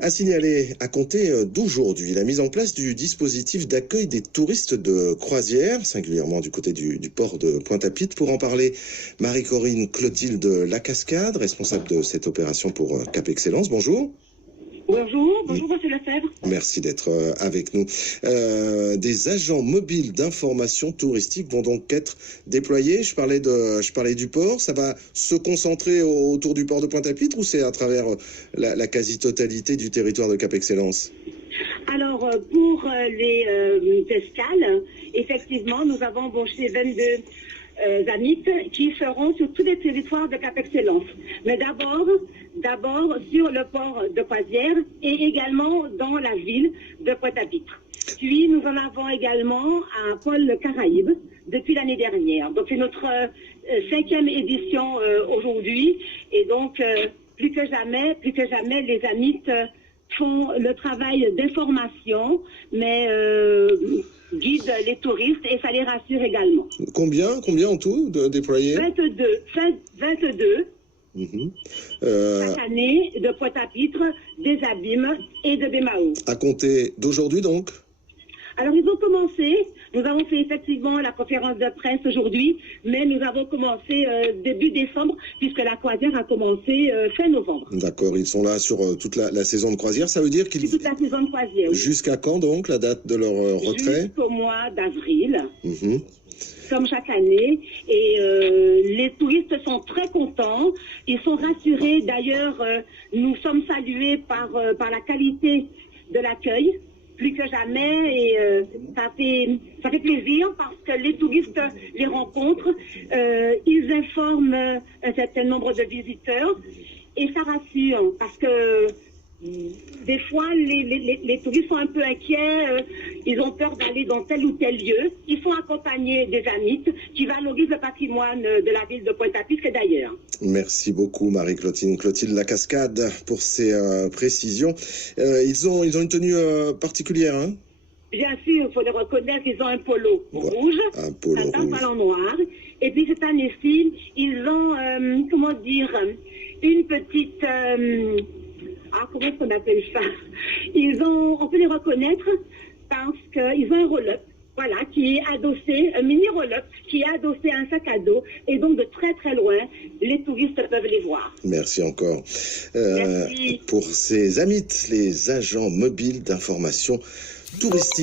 A signalé à compter d'aujourd'hui la mise en place du dispositif d'accueil des touristes de croisière, singulièrement du côté du port de Pointe-à-Pitre. Pour en parler, Marie-Corinne Clotilde Lacascade, responsable de cette opération pour Cap Excellence. Bonjour. Bonjour Monsieur Lefebvre. Merci d'être avec nous. Des agents mobiles d'information touristique vont donc être déployés. Je parlais du port. Ça va se concentrer autour du port de Pointe-à-Pitre ou c'est à travers la quasi-totalité du territoire de Cap Excellence? Alors, pour les escales, effectivement, nous avons embauché 22 amis qui seront sur tous les territoires de Cap Excellence. Mais d'abord sur le port de croisière et également dans la ville de Pointe-à-Pitre. Puis, nous en avons également à Pôle Caraïbes depuis l'année dernière. Donc, c'est notre 5e édition aujourd'hui. Et donc, plus que jamais, les amis font le travail d'information, mais guident les touristes et ça les rassure également. Combien en tout de déployés? 22. Chaque année, de Pointe-à-Pitre, des Abîmes et de Bémao. À compter d'aujourd'hui donc? Alors, ils ont commencé. Nous avons fait effectivement la conférence de presse aujourd'hui, mais nous avons commencé début décembre, puisque la croisière a commencé fin novembre. D'accord, ils sont là sur toute la saison de croisière. Ça veut dire qu'ils... Toute la saison de croisière, oui. Jusqu'à quand donc, la date de leur retrait? Jusqu'au mois d'avril. Comme chaque année, et les touristes sont très contents, ils sont rassurés. D'ailleurs, nous sommes salués par la qualité de l'accueil, plus que jamais, et ça fait plaisir parce que les touristes les rencontrent, ils informent un certain nombre de visiteurs, et ça rassure parce que des fois, les touristes sont un peu inquiets, ils ont peur d'aller dans tel ou tel lieu. Ils sont accompagnés des amis qui valorisent le patrimoine de la ville de Pointe-à-Pitre et d'ailleurs. Merci beaucoup Marie-Clotilde Lacascade pour ces précisions. Ils ont une tenue particulière, hein? Bien sûr, il faut le reconnaître, ils ont un polo rouge, un pantalon noir. Et puis cette année-ci, ils ont, une petite... comment est-ce qu'on appelle ça? On peut les reconnaître parce qu'ils ont un roll-up, voilà, qui est adossé, un mini roll-up, qui est adossé à un sac à dos, et donc de très très loin, les touristes peuvent les voir. Merci encore. Merci. Pour ces amis, les agents mobiles d'information touristique.